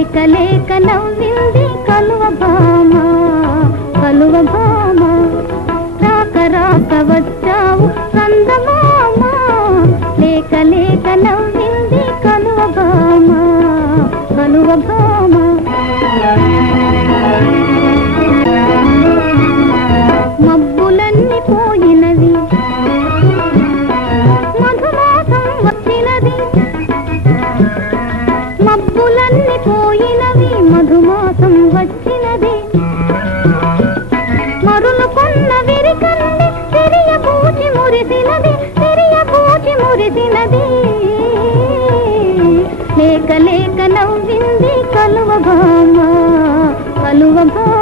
లేక లేక నవ్వింది కలువ భామ కలువ భామ. రాక రాక వచ్చావు సందమామ లేక లేక నవ్వింది కలువ భామ కలువ భామ. పోయినది మధుమాసం వచ్చినది. మరులుకున్న విరికంది తెరియ పూచి మురిసినది తెరియ పూచి మురిసినది. లేక లేక నవ్వింది కలువ భామ కలువ భామ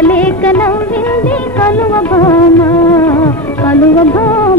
లేక లేక కలువ భామా. కలువ భామా